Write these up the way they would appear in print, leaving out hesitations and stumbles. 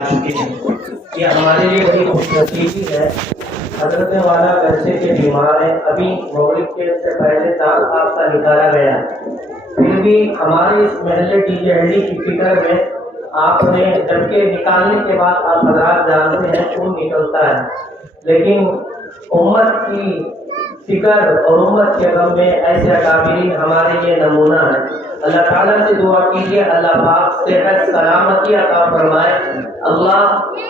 یہ ہمارے لیے بڑی خوش نصیبی ہے۔ حضرت والا ویسے کے بیمار ہیں، ابھی مغرب کے سے پہلے دال آپ کا نکالا گیا، پھر بھی ہمارے اس محلے ڈی جے ہلڈی کی فکر میں آپ نے، جبکہ نکالنے کے بعد آپ حضرات جانتے ہیں خون نکلتا ہے، لیکن امت کی فکر اور امت کے غم میں ایسے اکابرین ہمارے لیے نمونہ ہے۔ اللہ تعالیٰ سے دعا کیجیے اللہ پاک صحت سلامتی عطا فرمائے، اللہ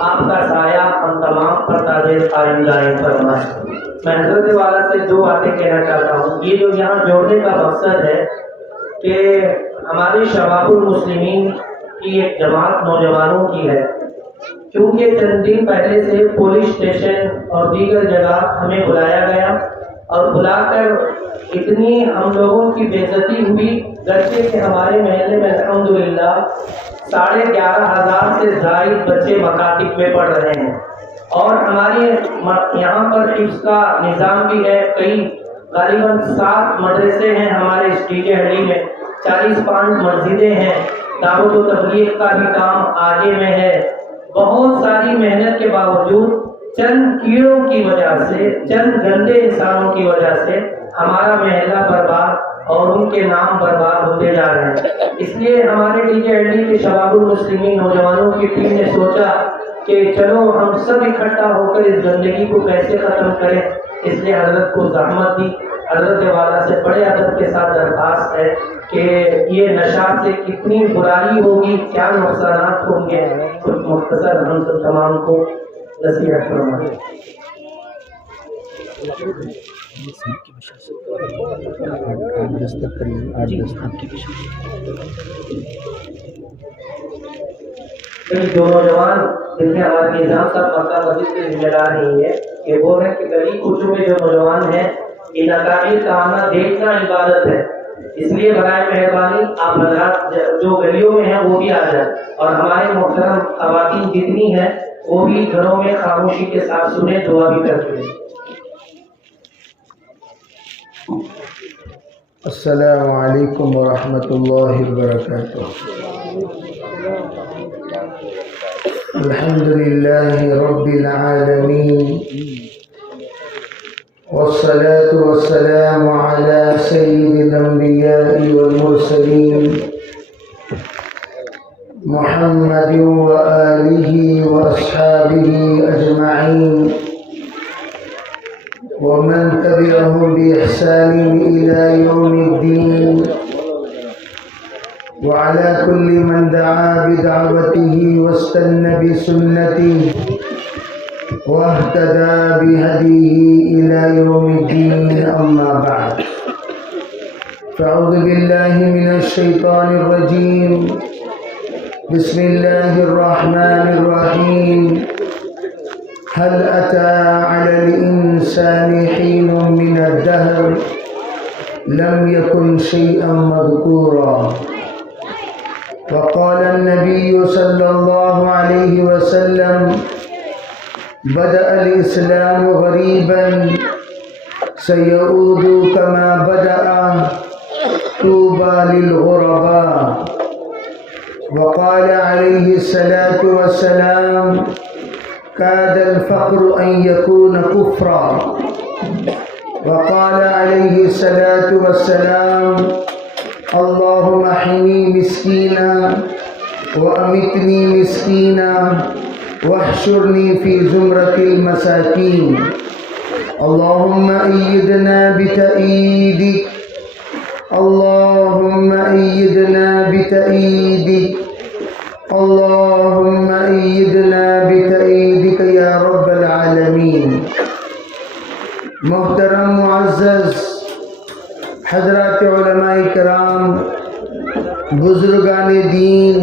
آپ کا سایہ ہم تمام پر تاج قائم دائم فرمائے۔ میں حضرت والا سے دو باتیں کہنا چاہتا ہوں۔ یہ جو یہاں جوڑنے کا مقصد ہے کہ ہماری شباب المسلمین کی ایک جماعت نوجوانوں کی ہے، کیونکہ چند دن پہلے سے پولیس اسٹیشن اور دیگر جگہ ہمیں بلایا گیا اور بلا کر اتنی ہم لوگوں کی بے عزتی ہوئی، گرچہ کہ ہمارے محلے میں الحمدللہ 11,500 سے زائد بچے مکاتب میں پڑھ رہے ہیں، اور ہمارے یہاں پر حفظ کا نظام بھی ہے۔ کئی غالباً 7 مدرسے ہیں ہمارے اس ڈی جے ہلڈی میں، 45 مسجدیں ہیں، دعوت و تبلیغ کا بھی کام آگے میں ہے۔ بہت ساری محنت کے باوجود چند کیڑوں کی وجہ سے، چند گندے انسانوں کی وجہ سے ہمارا محلہ برباد اور ان کے نام برباد ہوتے جا رہے ہیں۔ اس لیے ہمارے ڈی جے ہلڈی کے شباب المسلمین نوجوانوں کی ٹیم نے سوچا کہ چلو ہم سب اکٹھا ہو کر اس گندگی کو کیسے ختم کریں۔ اس لیے حضرت کو زحمت دی۔ حضرت والا سے بڑے ادب کے ساتھ درخواست ہے کہ یہ نشات سے کتنی برائی ہوگی، کیا نقصانات ہوں گے، کچھ مختصر ہم سب تمام کو نصیحت فرمائیں۔ جو نوجوان جن میں ہمارے نظام صاحب مکہ مسجد کے ذمہ دار نہیں ہے، کہ وہ ہے کہ گلی کوچوں میں جو نوجوان ہیں، ان اکابر کا آنا دیکھنا عبادت ہے۔ اس لیے برائے مہربانی آپ حضرات جو گلیوں میں ہیں وہ بھی آ جائیں، اور ہمارے محترم خواتین جتنی ہیں وہ بھی گھروں میں خاموشی کے ساتھ سنیں، دعا بھی کرتے ہیں۔ السلام علیکم ورحمۃ اللہ وبرکاتہ۔ الحمد للہ رب العالمین، والصلاة والسلام على سید الانبیاء والمرسلین محمد وآلہ واصحابہ اجمعین ومن تبعهم بإحسان إلى يوم الدين، وعلى كل من دعا بدعوته واستنى بسنته واهتدى بهديه إلى يوم الدين، أما بعد، فأعوذ بالله من الشيطان الرجيم، بسم الله الرحمن الرحيم، هل أتى على الإنسان حين من الدهر لم يكن شيئا مذكورا، وقال النبي صلى الله عليه وسلم بدأ الإسلام غريبا سيعود كما بدأ طوبى للغرباء، وقال عليه الصلاة والسلام كاد الفقر أن يكون كفرا، وقال عليه الصلاة والسلام اللهم احيني مسكينا وأمتني مسكينا واحشرني في زمرة المساكين، اللهم أيدنا بتأييدك، اللهم أيدنا بتأييدك، اللهم أيدنا بتأييدك یا رب العالمین۔ محترم معزز حضرات علماء کرام، بزرگان دین،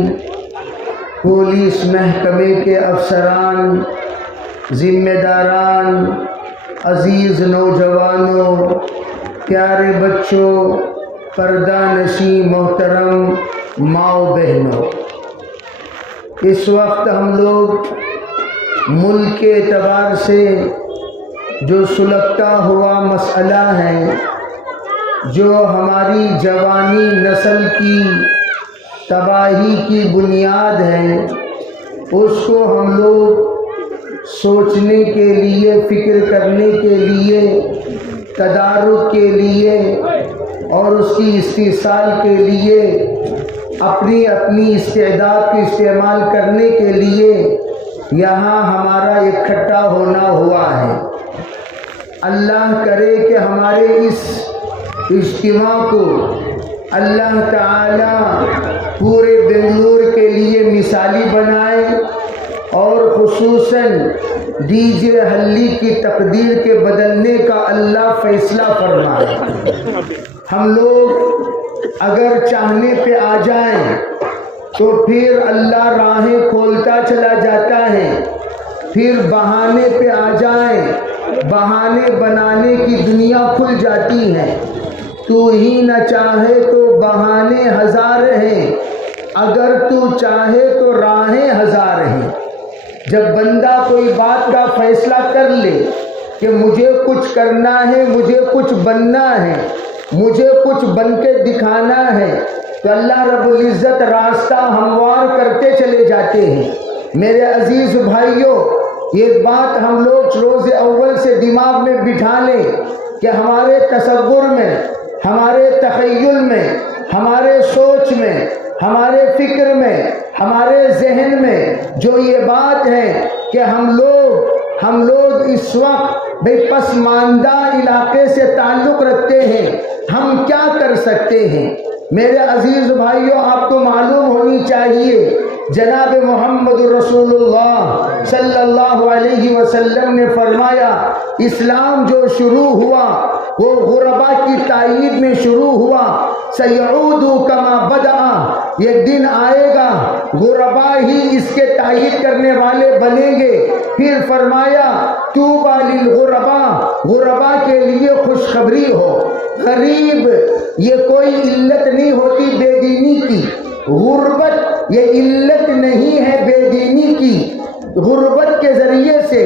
پولیس محکمے کے افسران، ذمہ داران، عزیز نوجوانوں، پیارے بچوں، پردہ نشین محترم ماؤں بہنوں، اس وقت ہم لوگ ملک کے اعتبار سے جو سلگتا ہوا مسئلہ ہے، جو ہماری جوانی نسل کی تباہی کی بنیاد ہے، اس کو ہم لوگ سوچنے کے لیے، فکر کرنے کے لیے، تدارک کے لیے اور اس کی استحصال کے لیے، اپنی اپنی استعداد کو استعمال کرنے کے لیے یہاں ہمارا اکٹھا ہونا ہوا ہے۔ اللہ کرے کہ ہمارے اس اجتماع کو اللہ تعالی پورے بنگلور کے لیے مثالی بنائے اور خصوصاً ڈی جے ہلی کی تقدیر کے بدلنے کا اللہ فیصلہ فرمائے۔ ہم لوگ اگر چاہنے پہ آ جائیں تو پھر اللہ راہیں کھولتا چلا جاتا ہے، پھر بہانے پہ آ جائیں، بہانے بنانے کی دنیا کھل جاتی ہے۔ تو ہی نہ چاہے تو بہانے ہزار ہیں، اگر تو چاہے تو راہیں ہزار ہیں۔ جب بندہ کوئی بات کا فیصلہ کر لے کہ مجھے کچھ کرنا ہے، مجھے کچھ بننا ہے، مجھے کچھ بن کے دکھانا ہے، تو اللہ رب العزت راستہ ہموار کرتے چلے جاتے ہیں۔ میرے عزیز بھائیوں، یہ بات ہم لوگ روز اول سے دماغ میں بٹھا لیں کہ ہمارے تصور میں، ہمارے تخیل میں، ہمارے سوچ میں، ہمارے فکر میں، ہمارے ذہن میں جو یہ بات ہے کہ ہم لوگ اس وقت پسماندہ علاقے سے تعلق رکھتے ہیں، ہم کیا کر سکتے ہیں؟ میرے عزیز بھائیوں، آپ کو معلوم ہونی چاہیے جناب محمد رسول اللہ صلی اللہ علیہ وسلم نے فرمایا اسلام جو شروع ہوا وہ غربا کی تائید میں شروع ہوا۔ سیعود کما بدأ، ایک دن آئے گا غربا ہی اس کے تائید کرنے والے بنیں گے۔ پھر فرمایا طوبی للغربا، غربا کے لیے خوشخبری ہو۔ غریب یہ کوئی علت نہیں ہوتی بے دینی کی، غربت یہ علت نہیں ہے بے دینی کی۔ غربت کے ذریعے سے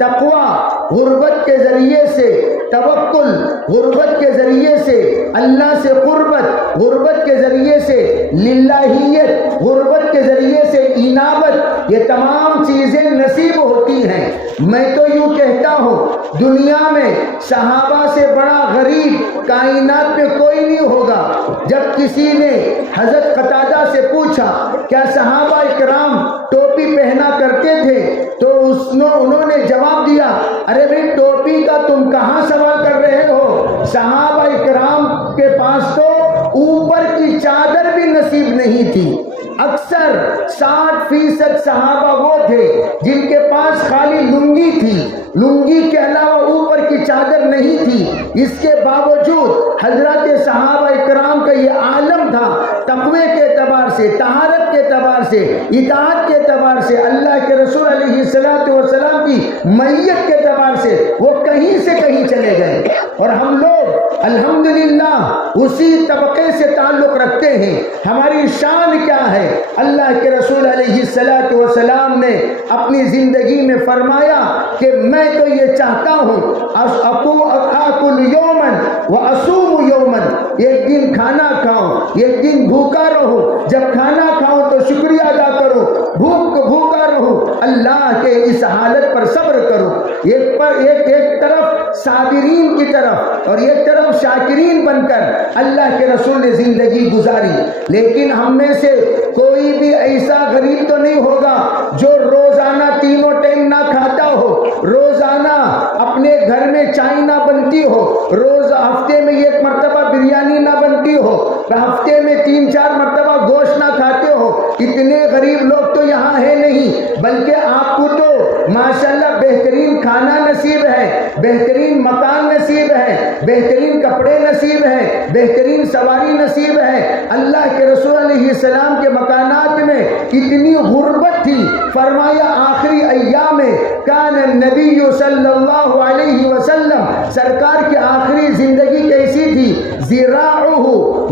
تقوی، غربت کے ذریعے سے توکل، غربت کے ذریعے سے اللہ سے قربت، غربت کے ذریعے سے للہیت، غربت کے ذریعے سے انابت، یہ تمام چیزیں نصیب ہوتی ہیں۔ میں تو یوں کہتا ہوں دنیا میں صحابہ سے بڑا غریب کائنات میں کوئی نہیں ہوگا۔ جب کسی نے حضرت قتادہ سے پوچھا کیا صحابہ اکرام ٹوپی پہنا کرتے تھے، تو انہوں نے جواب دیا ارے بھئی ٹوپی کا تم کہاں سوال کر رہے ہو، صحابہ اکرام کے پاس تو اوپر کی چادر بھی نصیب نہیں تھی۔ اکثر 60% صحابہ وہ تھے جن کے پاس خالی لنگی تھی، لنگی کے علاوہ اوپر کی چادر نہیں تھی۔ اس کے باوجود حضرات صحابہ اکرام کا یہ عالم تھا، تقوی کے اعتبار سے، طہارت کے اعتبار سے، اطاعت کے اعتبار سے، اللہ کے رسول علیہ السلام کی معیت کے اعتبار سے وہ کہیں سے کہیں چلے گئے، اور ہم لوگ الحمدللہ اسی طبقے سے تعلق رکھتے ہیں۔ ہماری شان کیا ہے؟ اللہ کے رسول علیہ السلام نے اپنی زندگی میں فرمایا کہ میں تو یہ چاہتا ہوں آکل یومن و اصوم یومن، ایک دن کھانا کھاؤں، ایک دن بھوکا رہوں، جب کھانا کھاؤں تو شکریہ ادا کرو، بھوکا رہوں اللہ کے اس حالت پر صبر کرو۔ ایک طرف صابرین کی طرف اور ایک طرف شاکرین بن کر اللہ کے رسول نے زندگی گزاری۔ لیکن ہم میں سے کوئی بھی ایسا غریب تو نہیں ہوگا جو روزانہ تینوں ٹائم نہ کھاتا ہو، روزانہ اپنے گھر میں چائے نہ بنتی ہو، روز ہفتے میں ایک مرتبہ بریانی نہ بنتی ہو، ہفتے میں 3-4 مرتبہ گوشت نہ کھاتے ہو۔ اتنے غریب لوگ تو یہاں ہے نہیں، بلکہ آپ کو تو ماشاءاللہ بہترین کھانا نصیب ہے، بہترین مکان نصیب ہے، بہترین کپڑے نصیب ہے، بہترین سواری نصیب ہے۔ اللہ کے رسول علیہ السلام کے مکانات میں اتنی غربت تھی، فرمایا آخری ایام میں کان النبی صلی اللہ علیہ وسلم، سرکار کی آخری زندگی کیسی تھی؟ ذراعہ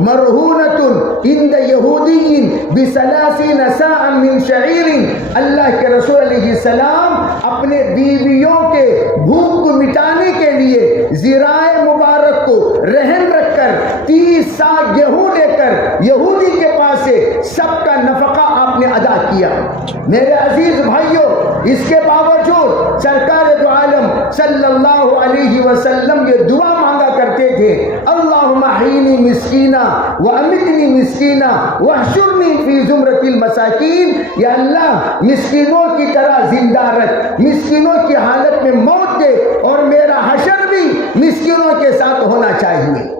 مرہونۃ عند یہودی بثلاثین صاعا من شعیر۔ اللہ کے رسول علیہ السلام اپنے بیویوں کے بھوک کو مٹانے کے لیے ذراع مبارک کو رہن رکھ کر 30 سا گیہوں لے کر یہودی کے پاس سے سب کا نفقہ آپ نے ادا کیا۔ میرے عزیز بھائیوں، اس کے باوجود سرکار دو عالم صلی اللہ علیہ وسلم یہ دعا مانگا کرتے تھے، اللہم احیینی مسکینا وامیتنی مسکینا واحشرنی فی زمرۃ المساکین، یا اللہ مسکینوں کی طرح زندہ رکھ، مسکینوں کی حالت میں موت دے، اور میرا حشر بھی مسکینوں کے ساتھ ہونا چاہیے۔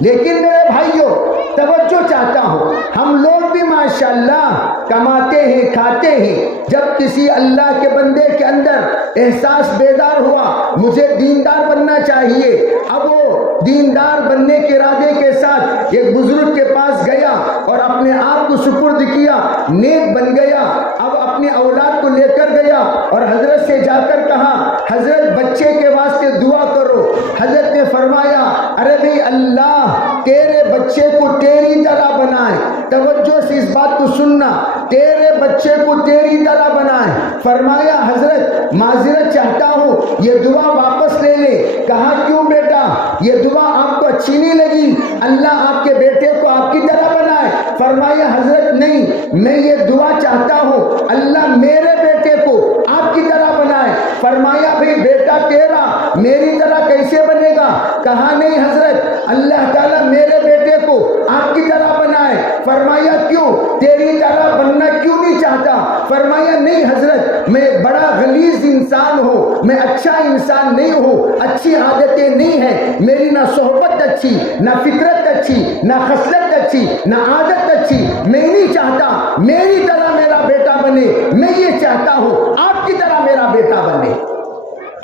لیکن میرے بھائیوں، توجہ چاہتا ہوں، ہم لوگ بھی ماشاءاللہ کماتے ہیں، کھاتے ہیں، جب کسی اللہ کے بندے کے اندر احساس بیدار ہوا مجھے دیندار بننا چاہیے، اب وہ دیندار بننے کے ارادے کے ساتھ ایک بزرگ کے پاس گیا اور اپنے آپ کو سپرد کیا، نیک بن گیا، اب اپنی اولاد کو لے کر گیا اور حضرت سے جا کر کہا حضرت بچے کے واسطے دعا کرو۔ حضرت نے فرمایا ارے بھائی اللہ تیرے بچے کو تیری طرح بنائے، توجہ سے اس بات کو سننا، تیرے بچے کو تیری طرح بنائے۔ فرمایا حضرت معذرت چاہتا ہوں، یہ دعا واپس لے لے۔ کہا کیوں بیٹا، یہ دعا آپ کو اچھی نہیں لگی؟ اللہ آپ کے بیٹے کو آپ کی طرح بنائے۔ فرمایا حضرت نہیں، میں یہ دعا چاہتا ہوں اللہ میرے بیٹے کو آپ کی طرح بنائے۔ فرمایا بھئی بیٹا تیرا میری طرح کیسے بنے گا؟ کہا نہیں حضرت، اللہ تعالیٰ میرے بیٹے کو آپ کی طرح بنائے۔ فرمایا کیوں، تیری طرح بننا کیوں نہیں چاہتا؟ فرمایا نہیں حضرت، میں بڑا غلیظ انسان ہوں، میں اچھا انسان نہیں ہوں، اچھی عادتیں نہیں ہیں میری، نہ صحبت اچھی، نہ فطرت اچھی، نہ خصلت اچھی، نہ عادت اچھی، میں نہیں چاہتا میری طرح میرا بیٹا بنے، میں یہ چاہتا ہوں آپ کی طرح میرا بیٹا بنے۔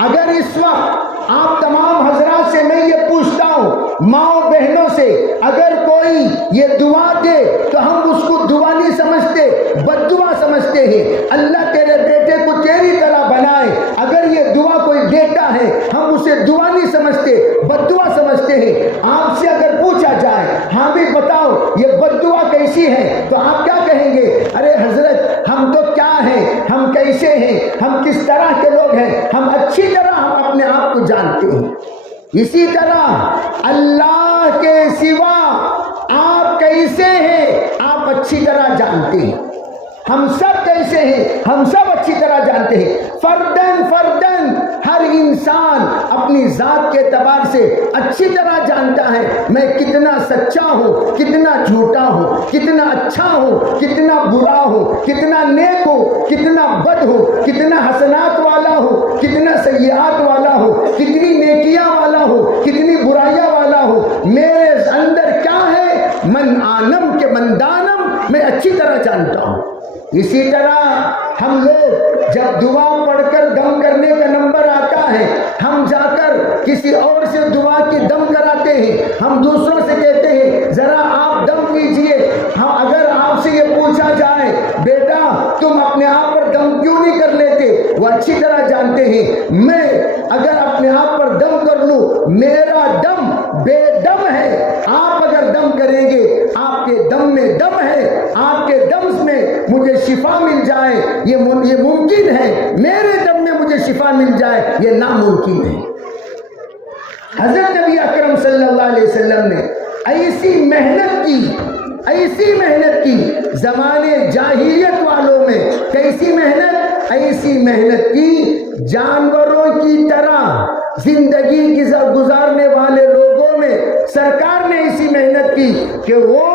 اگر اس وقت آپ تمام حضرات سے میں یہ پوچھتا ہوں، ماؤں بہنوں سے، اگر کوئی یہ دعا دے تو ہم اس کو دعا نہیں سمجھتے، بد دعا سمجھتے ہیں۔ اللہ تیرے بیٹے کو تیری طرح بنائے، اگر یہ دعا کوئی دیتا ہے ہم اسے دعا نہیں سمجھتے، بد دعا سمجھتے ہیں۔ آپ سے اگر پوچھا جائے ہاں بھی بتاؤ یہ بد دعا کیسی ہے، تو آپ کیا کہیں گے؟ ارے حضرت ہم تو کیا ہیں، ہم کیسے ہیں، ہم کس طرح کے لوگ ہیں، ہم اچھی طرح ہم اپنے آپ کو جانتے ہیں۔ اسی طرح اللہ کے سوا آپ کیسے ہیں آپ اچھی طرح جانتے ہیں، ہم سب کیسے ہیں ہم سب اچھی طرح جانتے ہیں۔ فردن فردن ہر انسان اپنی ذات کے اعتبار سے اچھی طرح جانتا ہے میں کتنا سچا ہوں، کتنا جھوٹا ہوں، کتنا اچھا ہوں، کتنا برا ہوں، کتنا نیک ہوں، کتنا بد ہوں، کتنا حسنات والا ہوں، کتنا سیئات والا ہوں، کتنی نیکیاں والا ہوں، کتنی برائیاں والا ہوں، میرے اندر کیا ہے، من عالم کے من دانم، میں اچھی طرح جانتا ہوں۔ اسی طرح ہم لوگ جب دعا پڑھ کر دم کرنے کا نمبر آتا ہے، ہم جا کر کسی اور سے دعا کی دم کراتے ہیں، ہم دوسروں سے کہتے ہیں ذرا آپ دم کیجئے۔ ہم اگر آپ سے یہ پوچھا جائے بیٹا تم اپنے آپ پر دم کیوں نہیں کر لیتے، وہ اچھی طرح جانتے ہیں میں اگر اپنے آپ پر دم کر لوں میرا دم بے دم ہے، آپ اگر دم کریں گے آپ کے دم میں دم ہے، آپ کے دم میں مجھے شفا مل جائے یہ ممکن ہے، میرے دم میں مجھے شفا مل جائے یہ ناممکن ہے۔ حضرت نبی اکرم صلی اللہ علیہ وسلم نے ایسی محنت کی زمانے جاہلیت والوں میں، کیسی محنت، ایسی محنت کی جانوروں کی طرح زندگی گزارنے والے لوگوں میں سرکار نے ایسی محنت کی کہ وہ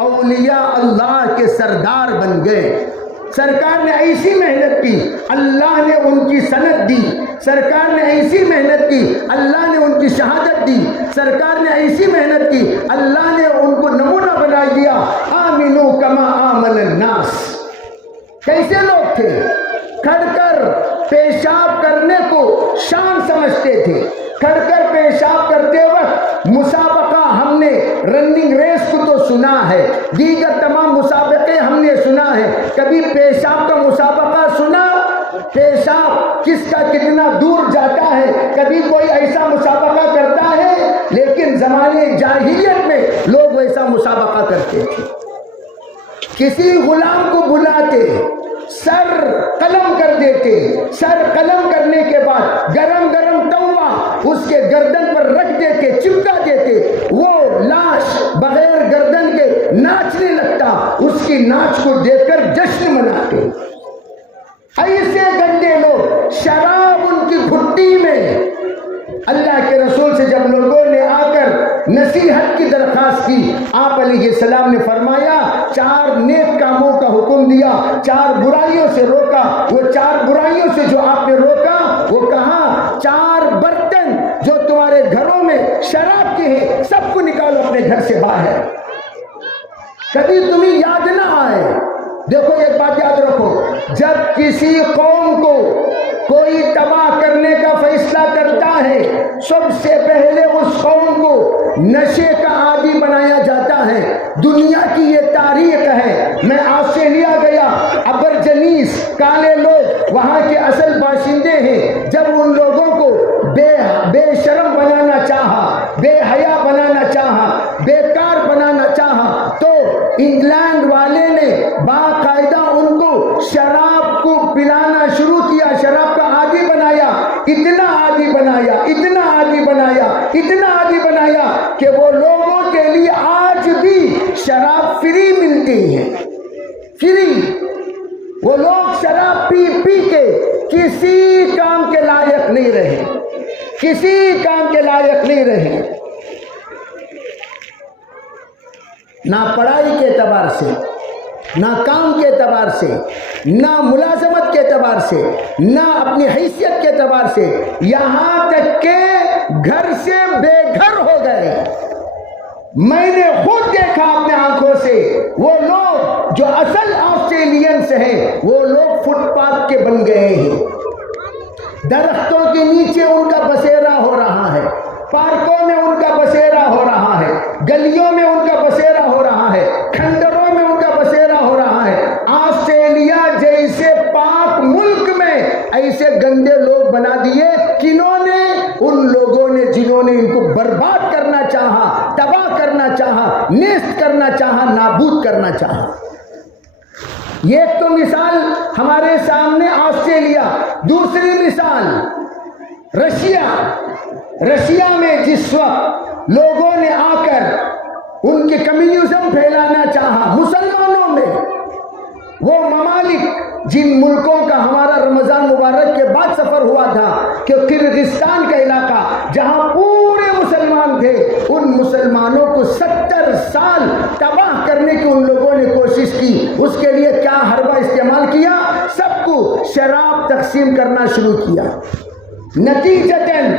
اولیاء اللہ کے سردار بن گئے۔ سرکار نے ایسی محنت کی اللہ نے ان کی سند دی، سرکار نے ایسی محنت کی اللہ نے ان کی شہادت دی، سرکار نے ایسی محنت کی اللہ نے ان کو نمونہ بنا دیا۔ آمنو کما آمن الناس، کیسے لوگ تھے، کھڑ کر پیشاب کرنے کو شان سمجھتے تھے، کھڑ کر پیشاب کرتے وقت مسابقہ ہم نے رننگ ریس کو تو سنا ہے، دیگر تمام مسابقے ہم نے سنا ہے، کبھی پیشاب کا مسابقہ سنا، پیشاب کس کا کتنا دور جاتا ہے، کبھی کوئی ایسا مسابقہ کرتا ہے؟ لیکن زمانے جاہلیت میں لوگ ویسا مسابقہ کرتے تھے، کسی غلام کو بلاتے، سر قلم کر دیتے، سر قلم کرنے کے بعد گرم گرم توا اس کے گردن پر رکھ دیتے، چپکا دیتے، وہ لاش بغیر گردن کے ناچنے لگتا، اس کی ناچ کو دیکھ کر جشن مناتے۔ شراب ان کی گھٹی میں۔ اللہ کے رسول سے جب لوگوں نے آ کر نصیحت کی درخواست کی، آپ علیہ السلام نے فرمایا 4 نیک کاموں کا حکم دیا، 4 برائیوں سے روکا۔ وہ 4 برائیوں سے جو آپ نے روکا، وہ کہا 4 برتن جو تمہارے گھروں میں شراب کے ہیں سب کو نکالو اپنے گھر سے باہر، کبھی تمہیں یاد نہ آئے۔ دیکھو ایک بات یاد رکھو، جب کسی قوم کو کوئی تباہ کرنے کا فیصلہ کرتا ہے، سب سے پہلے اس قوم کو نشے کا عادی بنایا جاتا ہے۔ دنیا کی یہ تاریخ ہے۔ میں آسٹریلیا گیا، ابرجنیز کالے لوگ وہاں کے اصل باشندے ہیں۔ جب ان لوگوں کو بے شرم بنانا چاہا، بے حیا بنانا چاہا، بیکار بنانا چاہا، تو انگلینڈ والے نے باقاعدہ ان کو شراب کو پلانا شروع کیا، شراب کا عادی بنایا، اتنا عادی بنایا، اتنا عادی بنایا، اتنا عادی بنایا کہ وہ لوگوں کے لیے آج بھی شراب فری ملتی ہے، فری۔ وہ لوگ شراب پی پی کے کسی کام کے لائق نہیں رہے، کسی کام کے لائق نہیں رہے، نہ پڑھائی کے اعتبار سے، نہ کام کے اعتبار سے، نہ ملازمت کے اعتبار سے، نہ اپنی حیثیت کے اعتبار سے، یہاں تک کہ گھر سے بے گھر ہو گئے۔ میں نے خود دیکھا اپنے آنکھوں سے، وہ لوگ جو اصل آسٹریلینز ہیں وہ لوگ فٹ پاتھ کے بن گئے ہیں، درختوں کے نیچے ان کا بسیرا ہو رہا ہے، پارکوں میں ان کا بسیرا ہو رہا ہے، گلیوں میں ان کا بسیرا ہو رہا ہے، کھنڈروں میں ان کا بسیرا ہو رہا ہے۔ آسٹریلیا جیسے پاک ملک میں ایسے گندے لوگ بنا دیے، کنہوں نے؟ ان لوگوں نے جنہوں نے ان کو برباد کرنا چاہا، تباہ کرنا چاہا، نیست کرنا چاہا، نابود کرنا چاہا۔ یہ تو مثال ہمارے سامنے آسٹریلیا۔ دوسری مثال رشیا۔ رشیا میں جس وقت لوگوں نے آ کر ان کے کمیونزم پھیلانا چاہا مسلمانوں میں، وہ ممالک جن ملکوں کا ہمارا رمضان مبارک کے بعد سفر ہوا تھا، کہ کرغزستان کا علاقہ جہاں پورے مسلمان تھے، ان مسلمانوں کو 70 سال تباہ کرنے کی ان لوگوں نے کوشش کی۔ اس کے لیے کیا حربہ استعمال کیا؟ سب کو شراب تقسیم کرنا شروع کیا۔ نتیجتاً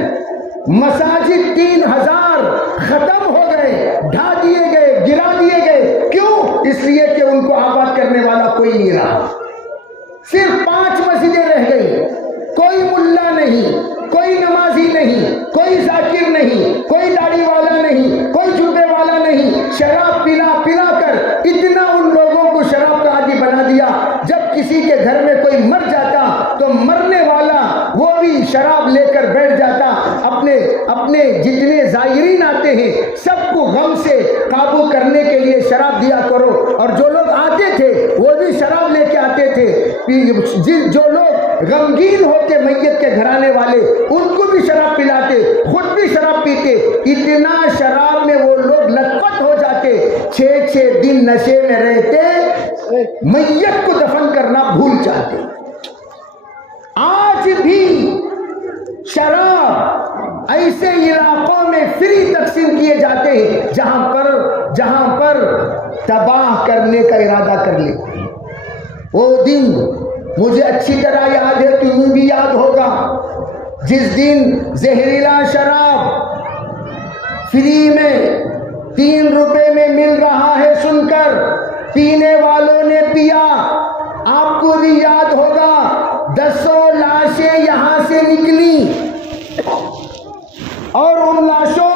مساجد 3000 ختم ہو گئے، ڈھا دیے گئے، گرا دیے گئے۔ کیوں؟ اس لیے کہ ان کو آباد کرنے والا کوئی نہیں رہا، صرف 5 مسجدیں رہ گئی، کوئی ملا نہیں، کوئی نمازی نہیں، کوئی ذاکر نہیں، کوئی داڑھی والا نہیں، کوئی جبے والا نہیں۔ شراب پلا پلا کر اتنا ان لوگوں کو شراب کا عادی بنا دیا، جب کسی کے گھر میں کوئی مر جاتا تو مرنے والا وہ بھی شراب لے کر بیٹھ جاتا، اپنے جتنے زائرین آتے ہیں سب کو غم سے قابو کرنے کے لیے شراب دیا کرو۔ اور جو لوگ آتے تھے وہ بھی شراب لے کے آتے تھے، جو لوگ غمگین ہوتے میت کے گھرانے والے ان کو بھی شراب پلاتے، خود بھی شراب پیتے۔ اتنا شراب میں وہ لوگ لت پت ہو جاتے، 6 دن نشے میں رہتے، میت کو دفن کرنا بھول جاتے۔ آج بھی شراب ایسے علاقوں میں فری تقسیم کیے جاتے ہیں جہاں پر تباہ کرنے کا ارادہ کر لیتے ہیں۔ وہ دن مجھے اچھی طرح یاد ہے، تمہیں بھی یاد ہوگا، جس دن زہریلا شراب فری میں 3 روپے میں مل رہا ہے سن کر پینے والوں نے پیا۔ آپ کو بھی یاد ہوگا 10 لاشیں یہاں سے نکلی، اور ان لاشوں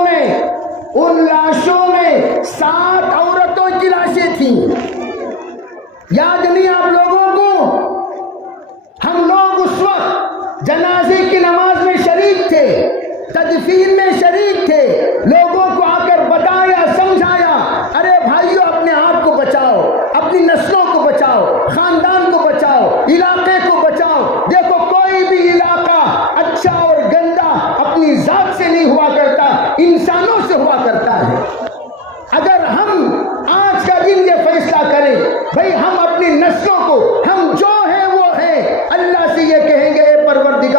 میں 7 عورتوں کی لاشیں تھیں۔ یاد نہیں آپ لوگوں کو؟ ہم لوگ اس وقت جنازے کی نماز میں شریک تھے، تدفین میں شریک تھے، لوگوں کو آ کر بتایا، سمجھایا، ارے بھائیو اپنے آپ کو بچاؤ، اپنی نسلوں کو بچاؤ، خاندان کو بچاؤ، علاقے کو بچاؤ۔ دیکھو کوئی بھی علاقہ اچھا اور گندا اپنی ذات سے نہیں ہوا کرتا، انسانوں سے ہوا کرتا ہے۔ اگر ہم آج کا دن یہ فیصلہ کریں بھئی ہم اپنی نسلوں کو، ہم جو ہیں وہ ہیں، اللہ سے یہ کہیں گے اے پروردگار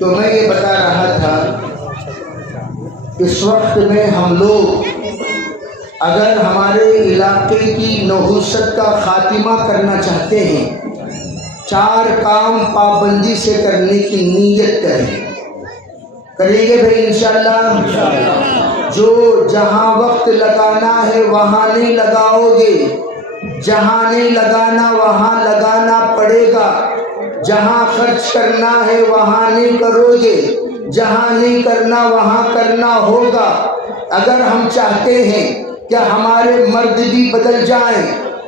تو میں یہ بتا رہا تھا، اس وقت میں ہم لوگ اگر ہمارے علاقے کی نحوست کا خاتمہ کرنا چاہتے ہیں، 4 کام پابندی سے کرنے کی نیت کریں گے بھائی انشاءاللہ۔ جو جہاں وقت لگانا ہے وہاں نہیں لگاؤ گے، جہاں نہیں لگانا وہاں لگانا پڑے گا، جہاں خرچ کرنا ہے وہاں نہیں کرو گے، جہاں نہیں کرنا وہاں کرنا ہوگا۔ اگر ہم چاہتے ہیں کہ ہمارے مرد بھی بدل جائیں،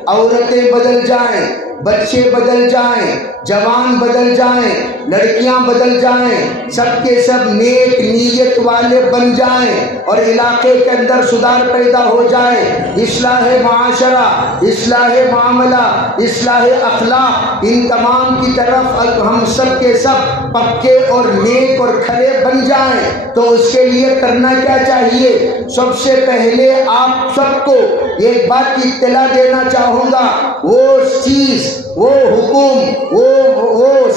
عورتیں بدل جائیں، بچے بدل جائیں، جوان بدل جائیں، لڑکیاں بدل جائیں، سب کے سب نیک نیت والے بن جائیں اور علاقے کے اندر سدھار پیدا ہو جائے، اصلاح معاشرہ، اصلاح معاملہ، اصلاح اخلاق، ان تمام کی طرف ہم سب کے سب پکے اور نیک اور کھڑے بن جائیں، تو اس کے لیے کرنا کیا چاہیے؟ سب سے پہلے آپ سب کو ایک بات کی اطلاع دینا چاہوں گا، وہ چیز، وہ حکم، وہ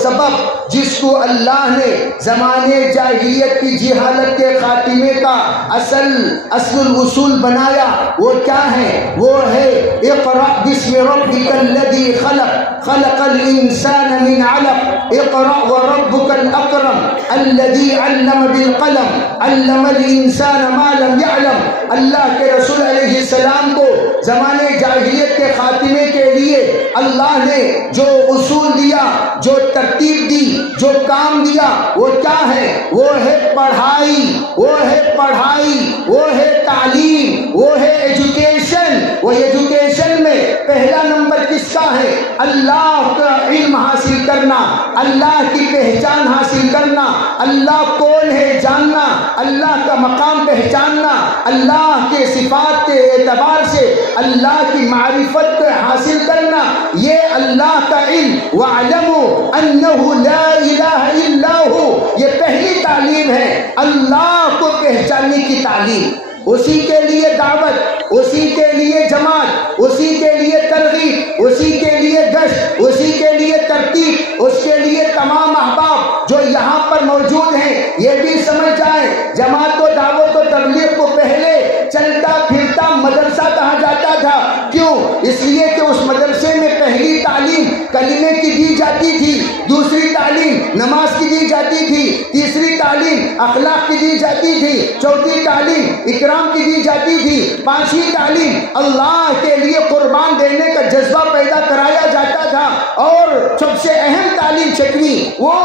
سبب جس کو اللہ نے زمانے جاہلیت کی جہالت کے خاتمے کا اصل الاصول بنایا، وہ کیا ہے؟ وہ ہے اقرأ بسم ربک الذی خلق، خلق الانسان من علق، اقرأ وربک الاکرم الذی علم بالقلم، علم الانسان ما لم يعلم۔ اللہ کے رسول علیہ السلام کو زمانے جاہلیت کے خاتمے کے لیے اللہ نے جو اصول دیا، جو ترتیب دی، جو کام دیا، وہ کیا ہے؟ وہ ہے پڑھائی، وہ ہے پڑھائی، وہ ہے تعلیم، وہ ہے ایجوکیشن۔ وہ ایجوکیشن میں پہلا نمبر کس کا ہے؟ اللہ کا علم حاصل کرنا، اللہ کی پہچان حاصل کرنا، اللہ کون ہے جاننا، اللہ کا مقام پہچاننا، اللہ کے صفات کے اعتبار سے اللہ کی معرفت کو حاصل کرنا، یہ اللہ کا علم۔ وَاعْلَمُوا أَنَّهُ لَا إِلَهَ إِلَّا هُوَ، یہ پہلی تعلیم ہے، اللہ کو پہچاننے کی تعلیم۔ اسی کے لیے دعوت، اسی کے لیے جماعت، اسی کے لیے ترغیب، اسی کے لیے گشت، اسی کے لیے ترتیب، اس کے لیے تمام احباب جو یہاں پر موجود ہیں یہ بھی سمجھ جائیں، جماعت و دعوت و تبلیغ کو پہلے چلتا پھرتا مدرسہ کہا جاتا تھا۔ کیوں؟ اس لیے کہ اس مدرسے میں پہلی تعلیم کلمے کی دی جاتی تھی، دوسری تعلیم نماز کی دی جاتی تھی، تیسری تعلیم اخلاق کی دی جاتی تھی، چوتھی تعلیم اکرام کی دی جاتی تھی، پانچویں تعلیم اللہ کے لیے قربان دینے کا جذبہ پیدا کرایا جاتا تھا، اور سب سے اہم تعلیم چھٹویں، وہ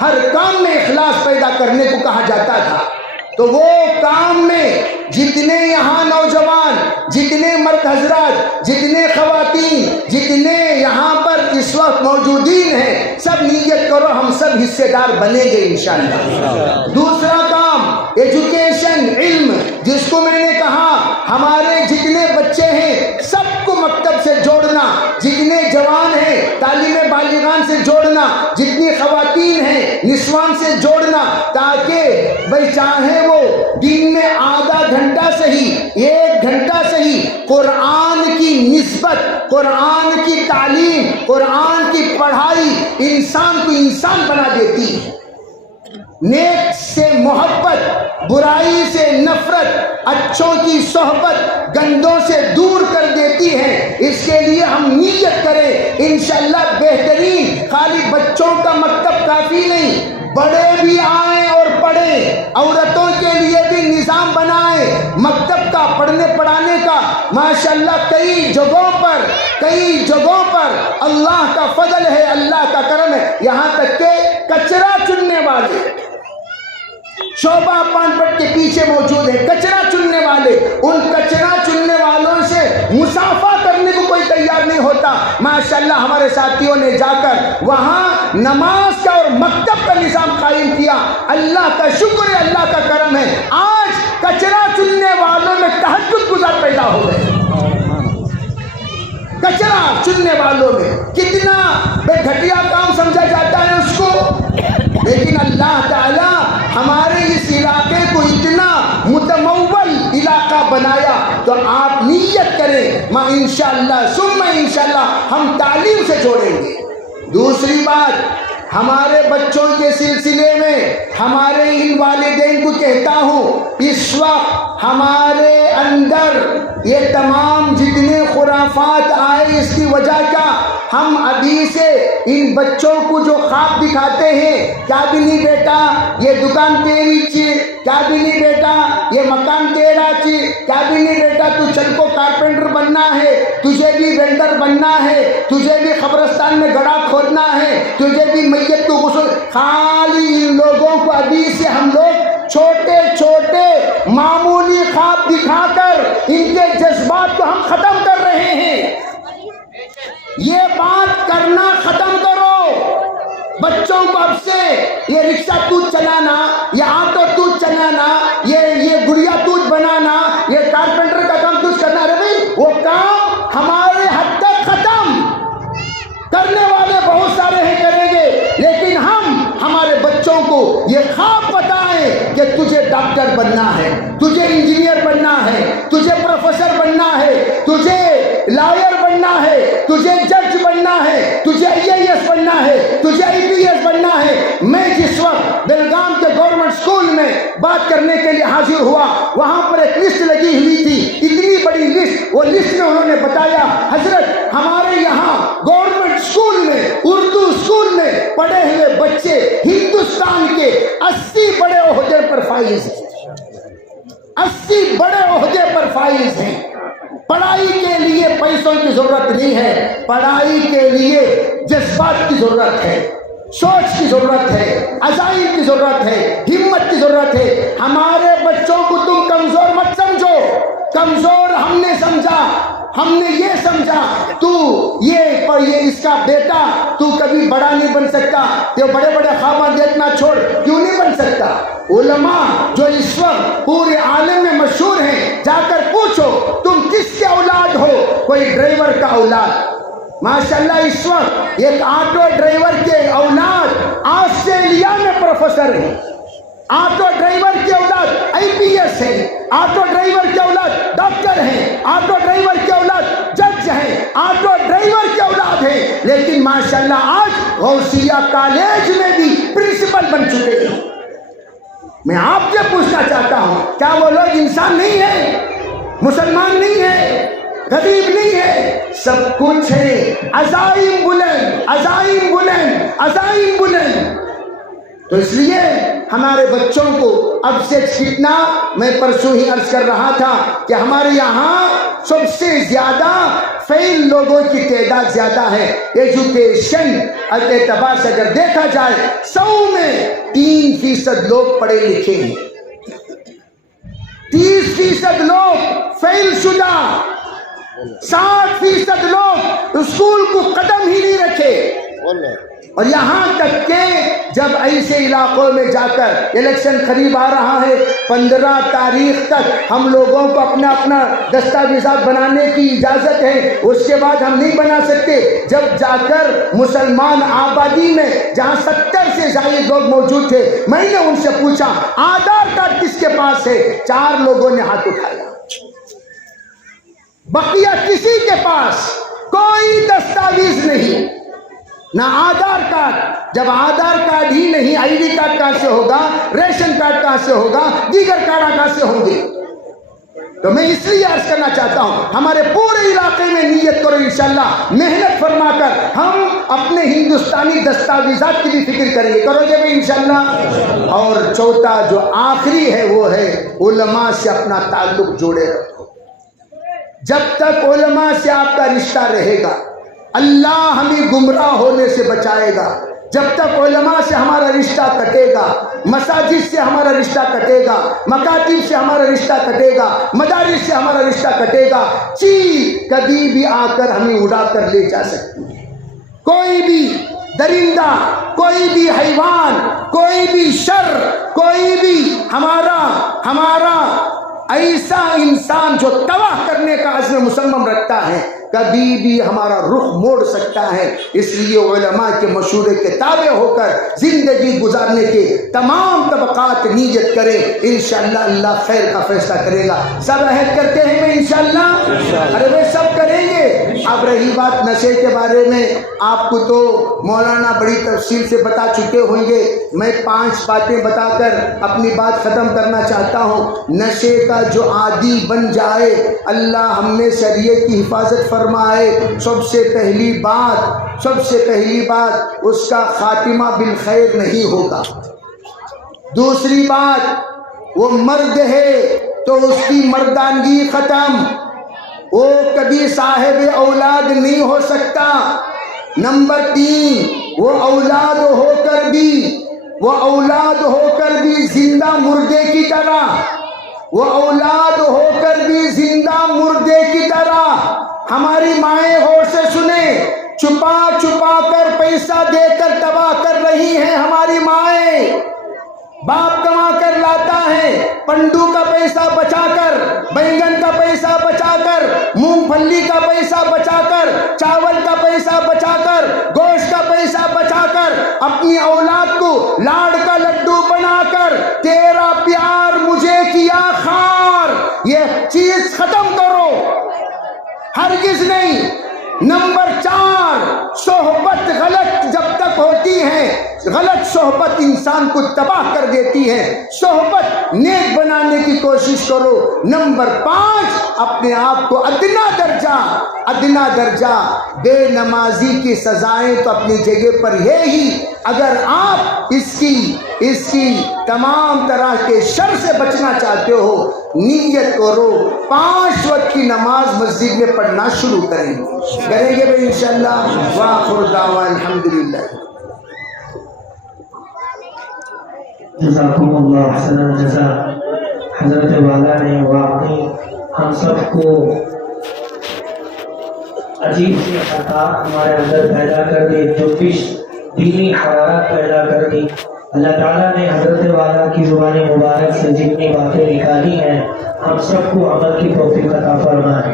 ہر کام میں اخلاص پیدا کرنے کو کہا جاتا تھا۔ تو وہ کام میں جتنے یہاں نوجوان، جتنے مرد حضرات، جتنے خواتین، جتنے یہاں پر اس وقت موجودین ہیں، سب نیت کرو ہم سب حصے دار بنیں گے انشاءاللہ۔ دوسرا کام ایجوکیشن، علم، جس کو میں نے کہا ہمارے جتنے بچے ہیں سب کو مکتب سے جوڑنا، جتنے جوان ہیں تعلیم بالغان سے جوڑنا، جتنی خواتین ہیں نسوان سے جوڑنا، تاکہ بھائی چاہے وہ دن میں آدھا گھنٹہ صحیح، 1 گھنٹہ صحیح، قرآن کی نسبت، قرآن کی تعلیم، قرآن کی پڑھائی انسان کو انسان بنا دیتی ہے، نیک سے محبت، برائی سے نفرت، اچھوں کی صحبت، گندوں سے دور کر دیتی ہے۔ اس کے لیے ہم نیت کریں انشاءاللہ بہترین، خالی بچوں کا مکتب کافی نہیں، بڑے بھی آئیں اور پڑھیں، عورتوں کے لیے بھی نظام بنائیں مکتب کا، پڑھنے پڑھانے کا۔ ماشاءاللہ کئی جگہوں پر اللہ کا فضل ہے، اللہ کا کرم ہے، یہاں تک کہ کچرا چننے والے شعبہ پان پٹ کے پیچھے موجود ہے، کچرا چننے والے، ان کچرا چننے والوں سے مصافحہ کرنے کو کوئی تیار تیار نہیں ہوتا. ماشاءاللہ ہمارے ساتھیوں نے جا کر وہاں نماز کا اور مکتب کا نظام قائم کیا. اللہ کا شکر ہے, اللہ کا کرم ہے, آج کچرا چننے والوں میں تہجد گزار پیدا ہو گئے. کچرا چننے والوں میں کتنا بے گھٹیا کام سمجھا جاتا ہے اس کو, لیکن اللہ تعالی ہمارے اس علاقے کو اتنا متمول علاقہ بنایا. تو آپ نیت کریں, میں انشاءاللہ ثم انشاءاللہ ہم تعلیم سے جوڑیں گے. دوسری بات, ہمارے بچوں کے سلسلے میں ہمارے ان والدین کو کہتا ہوں, اس وقت ہمارے اندر یہ تمام جتنے خرافات آئے اس کی وجہ کیا, ہم ابھی سے ان بچوں کو جو خواب دکھاتے ہیں, کیا بھی نہیں بیٹا یہ دکان تیری چی, کیا بھی نہیں بیٹا یہ مکان تیرا چی, کیا بھی نہیں بیٹا تو چل کو کارپینٹر بننا ہے, تجھے بھی ویلڈر بننا ہے, تجھے بھی قبرستان میں گڑھا کھودنا ہے, تجھے بھی میت کو غسل. خالی ان لوگوں کو ابھی سے ہم لوگ چھوٹے چھوٹے معمولی خواب دکھا کر ان کے جذبات کو ہم ختم کر رہے ہیں. یہ بات کرنا ختم کرو. بچوں کو اب سے یہ رکشہ تو چلانا, یہ آٹو تو چلانا, یہ گڑیا تو بنانا, یہ کارپینٹر کا کام تو کرنا. ارے بھائی وہ کام ہمارے حد تک ختم. کرنے والے بہت سارے ہیں کریں گے, لیکن ہم ہمارے بچوں کو یہ خواب بتائیں کہ تجھے ڈاکٹر بننا ہے, تجھے انجینئر بننا ہے, تجھے پروفیسر بننا ہے, تجھے لائر بننا ہے, تجھے جج بننا ہے, تجھے IAS بننا ہے, تجھے IPS بننا ہے. میں جس وقت بیلگام کے گورنمنٹ اسکول میں بات کرنے کے لیے حاضر ہوا, وہاں پر ایک لسٹ لگی ہوئی تھی, اتنی بڑی لسٹ. وہ لسٹ میں انہوں نے بتایا, حضرت ہمارے یہاں گورنمنٹ اسکول میں, اردو اسکول میں پڑھے ہوئے بچے ہندوستان کے 80 بڑے عہدے پر فائز ہیں. 80 بڑے عہدے پر فائز ہیں. پڑھائی کے لیے پیسوں کی ضرورت نہیں ہے, پڑھائی کے لیے جذبات کی ضرورت ہے, سوچ کی ضرورت ہے, عزائم کی ضرورت ہے, ہمت کی ضرورت ہے. ہمارے بچوں کو تم کمزور مت سمجھو. کمزور ہم نے سمجھا, ہم نے یہ سمجھا تو یہ اس کا بیٹا تو کبھی بڑا نہیں بن سکتا, یہ بڑے بڑے خواب دیکھنا چھوڑ, کیوں نہیں بن سکتا. علماء جو اس وقت پورے عالم میں مشہور ہیں, جا کر پوچھو تم کس کے اولاد ہو, کوئی ڈرائیور کا اولاد. ماشاءاللہ اس وقت ایک آٹو ڈرائیور کے اولاد آسٹریلیا میں پروفیسر ہیں, آٹو ڈرائیور کی اولاد IPS ہے, آٹو ڈرائیور کی اولاد ڈاکٹر ہیں, آٹو ڈرائیور کی اولاد جج ہیں, آٹو ڈرائیور کی اولاد ہے. لیکن ماشاءاللہ آج غوثیہ کالج میں بھی پرنسپل بن چکے ہیں. میں آپ سے پوچھنا چاہتا ہوں, کیا وہ لوگ انسان نہیں ہیں, مسلمان نہیں ہیں, غریب نہیں ہے؟ سب کچھ ہے. عزائم بلند, عزائم بلند, عزائم بلند. تو اس لیے ہمارے بچوں کو اب سے کتنا, میں پرسوں ہی عرض کر رہا تھا کہ ہمارے یہاں سب سے زیادہ فیل لوگوں کی تعداد زیادہ ہے. ایجوکیشن اعتبار سے اگر دیکھا جائے 100 میں 3% لوگ پڑھے لکھے ہیں, 30% لوگ فیل شدہ, 60% لوگ اسکول کو قدم ہی نہیں رکھے. اور یہاں تک کہ جب ایسے علاقوں میں جا کر الیکشن قریب آ رہا ہے, 15 تاریخ تک ہم لوگوں کو اپنا اپنا دستاویزات بنانے کی اجازت ہے, اس کے بعد ہم نہیں بنا سکتے. جب جا کر مسلمان آبادی میں جہاں 70 سے زائد لوگ موجود تھے, میں نے ان سے پوچھا آدھار کارڈ کس کے پاس ہے, 4 لوگوں نے ہاتھ اٹھایا. بقیہ کسی کے پاس کوئی دستاویز نہیں, نہ آدھار کارڈ. جب آدھار کارڈ ہی نہیں, ID کارڈ کہاں سے ہوگا, ریشن کارڈ کہاں سے ہوگا, دیگر کارڈ کہاں سے ہوں گے. تو میں اس لیے عرض کرنا چاہتا ہوں, ہمارے پورے علاقے میں نیت کرو, انشاءاللہ محنت فرما کر ہم اپنے ہندوستانی دستاویزات کی بھی فکر کریں گے. کرو گے بھائی انشاءاللہ. اور چوتھا جو آخری ہے وہ ہے علماء سے اپنا تعلق جوڑے رکھو. جب تک علماء سے آپ کا رشتہ رہے گا, اللہ ہمیں گمراہ ہونے سے بچائے گا. جب تک علماء سے ہمارا رشتہ کٹے گا، مساجد سے ہمارا رشتہ کٹے گا، مکاتب سے ہمارا رشتہ کٹے گا، مدارس سے ہمارا رشتہ کٹے گا، چیل کبھی بھی آ کر ہمیں اڑا کر لے جا سکتی ہے۔ کوئی بھی درندہ، کوئی بھی حیوان، کوئی بھی شر، کوئی بھی ہمارا ایسا انسان جو تباہ کرنے کا عزم مصمم رکھتا ہے، کبھی بھی ہمارا رخ موڑ سکتا ہے۔ اس لیے علماء کے مشورے کے تابع ہو کر زندگی گزارنے کے تمام طبقات نیت کریں، انشاءاللہ اللہ خیر کا فیصلہ کرے گا۔ سب عہد کرتے ہیں میں انشاءاللہ؟ ارے وہ سب کریں گے۔ اب رہی بات نشے کے بارے میں، آپ کو تو مولانا بڑی تفصیل سے بتا چکے ہوں گے، میں 5 باتیں بتا کر اپنی بات ختم کرنا چاہتا ہوں۔ نشے کا جو عادی بن جائے، اللہ ہم میں شریعت کی حفاظت فرمائے۔ سب سے پہلی بات اس کا خاتمہ بالخیر نہیں ہوگا۔ دوسری بات، وہ مرد ہے تو اس کی مردانگی ختم، وہ کبھی صاحب اولاد نہیں ہو سکتا۔ نمبر 3، وہ اولاد ہو کر بھی زندہ مردے کی طرح ہماری مائیں غور سے سنیں، چھپا کر پیسہ دے کر تباہ کر رہی ہیں ہماری مائیں۔ باپ کما کر لاتا ہے، پنڈو کا پیسہ بچا کر، بینگن کا پیسہ بچا کر، مونگ پھلی کا پیسہ بچا کر، چاول کا پیسہ بچا کر، گوشت کا پیسہ بچا کر، اپنی اولاد کو لاڑ کا لڈو بنا کر تیرا پیار مجھے کیا خار، یہ چیز ختم کرو، ہرگز نہیں۔ نمبر 4، صحبت غلط جب تک ہوتی ہے، غلط صحبت انسان کو تباہ کر دیتی ہے، صحبت نیک بنانے کی کوشش کرو۔ نمبر 5، اپنے آپ کو ادنا درجہ، بے نمازی کی سزائیں تو اپنی جگہ پر ہے ہی، اگر آپ اس کی تمام طرح کے شر سے بچنا چاہتے ہو، نیت کرو 5 وقت کی نماز مسجد میں پڑھنا شروع کریں گے بھائی انشاءاللہ۔ وآخر دعوانا الحمدللہ۔ جزاکم اللہ احسن الجزا۔ حضرت والا نے واقعی ہم سب کو عجیب سی عطا ہمارے اندر پیدا کر دی، جوش دینی حرارت پیدا کر دی۔ اللہ تعالیٰ نے حضرت والا کی زبان مبارک سے جتنی باتیں نکالی ہیں، ہم سب کو عمل کی توفیق عطا فرمائے،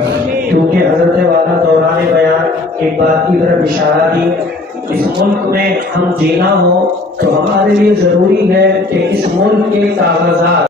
کیونکہ حضرت والا دوران بیان ایک بات کی طرف اشارہ کی، اس ملک میں ہم جینا ہو تو ہمارے لیے ضروری ہے کہ اس ملک کے کاغذات